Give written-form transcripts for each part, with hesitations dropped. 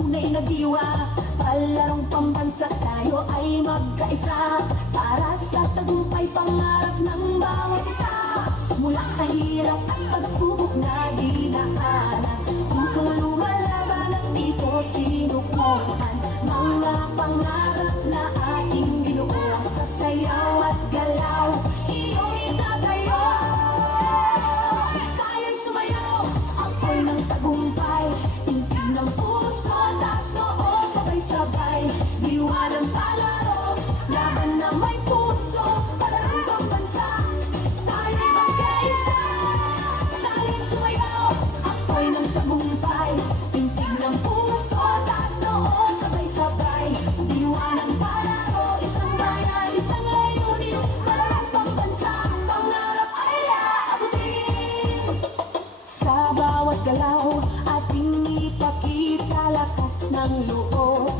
tunay na diwa. Palarong pambansa tayo ay magkaisa, para sa tagumpay pangarap ng bawat isa. Mula sa hirap at pagsubok na dinaanan, pusong lumalaban at dito sinukuhan. Mga pangarap na ating binuo, sa sayaw at galaw iyong itatayo. Tayo'y sumayaw, apoy ng tagumpay, tintig ng puso, taas noo, sabay-sabay. Diwa ng palaro, laban na may puso, palarong pambansa, tayo'y magkaisa. Tayo'y sumayaw, apoy ng tagumpay, tintig ng puso, taas noo, sabay-sabay. Diwa ng palaro, isang bayan, isang layunin, palarong pambansa, pangarap ay aabutin. Sa bawat galaw, ating ipakita lakas ng loob,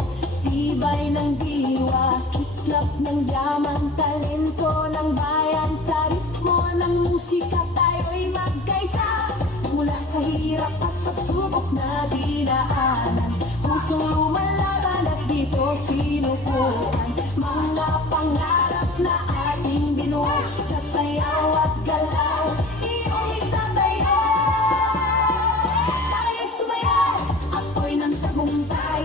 tibay ng diwa, kislap ng yaman, talento ng bayan. Sa ritmo ng musika tayo'y magkaisa, mula sa hirap at pagsubok na dinaanan, pusong lumalaban at dito sinukuhan. Mga pangarap na ating binuo, sa sayaw at galaw iyong itatayo. Tayo'y sumayaw, apoy ng tagumpay,